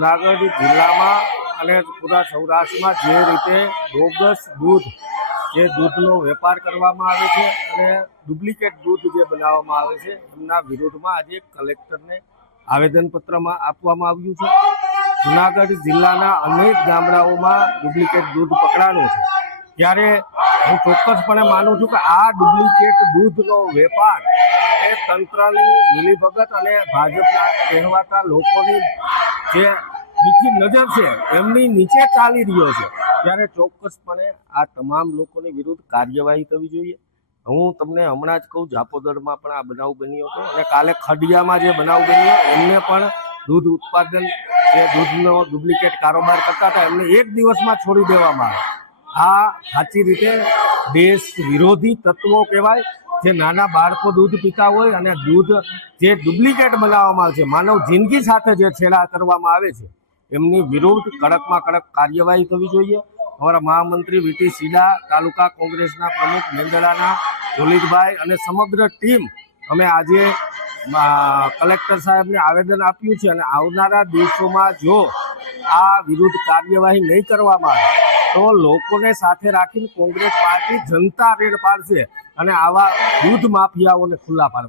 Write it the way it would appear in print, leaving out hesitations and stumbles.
જુનાગઢ જિલ્લામાં અને પૂરા સૌરાષ્ટ્રમાં જે રીતે બોગસ દૂધ જે દૂધનો વેપાર કરવામાં આવે છે અને ડુપ્લિકેટ દૂધ જે બનાવવામાં આવે છે એમના વિરોધમાં આજે કલેક્ટરને આવેદનપત્રમાં આપવામાં આવ્યું છે। જુનાગઢ જિલ્લાના અનેક ગામડાઓમાં ડુપ્લિકેટ દૂધ પકડાયું છે, ત્યારે હું ચોક્કસપણે માનું છું કે આ ડુપ્લિકેટ દૂધનો વેપાર એ તંત્રની મિલીભગત અને ભાજપના કહેવાતા લોકોની જે બીજી નજર છે એમની નીચે ચાલી રહ્યો છે, ત્યારે ચોક્કસપણે આ તમામ લોકોની વિરુદ્ધ કાર્યવાહી થવી જોઈએ। હું તમને હમણાં જ કહું, જાપોદરમાં પણ આ બનાવ બન્યો હતો અને કાલે ખડિયામાં જે બનાવ બન્યો એમને પણ દૂધ ઉત્પાદન જે દૂધનો ડુપ્લિકેટ કારોબાર કરતા હતા એમને એક દિવસમાં છોડી દેવામાં આવે। આ સાચી રીતે દેશ વિરોધી તત્વો કહેવાય, જે નાના બાળકો દૂધ પીતા હોય અને દૂધ જે ડુપ્લિકેટ બનાવવામાં આવે છે, માનવ જિંદગી સાથે જે છેડા કરવામાં આવે છે એમની વિરુદ્ધ કડકમાં કડક કાર્યવાહી થવી જોઈએ। અમારા મહામંત્રી વીટી સીડા, તાલુકા કોંગ્રેસના પ્રમુખ મેંદડાના જોલિતભાઈ અને સમગ્ર ટીમ અમે આજે કલેક્ટર સાહેબને આવેદન આપ્યું છે અને આવનારા દિવસોમાં જો આ વિરુદ્ધ કાર્યવાહી નહીં કરવામાં આવે તો લોકોને સાથે રાખીને કોંગ્રેસ પાર્ટી જનતા રેડ પાડશે અને આવા દૂધ માફિયાઓને ખુલ્લા પાડશે।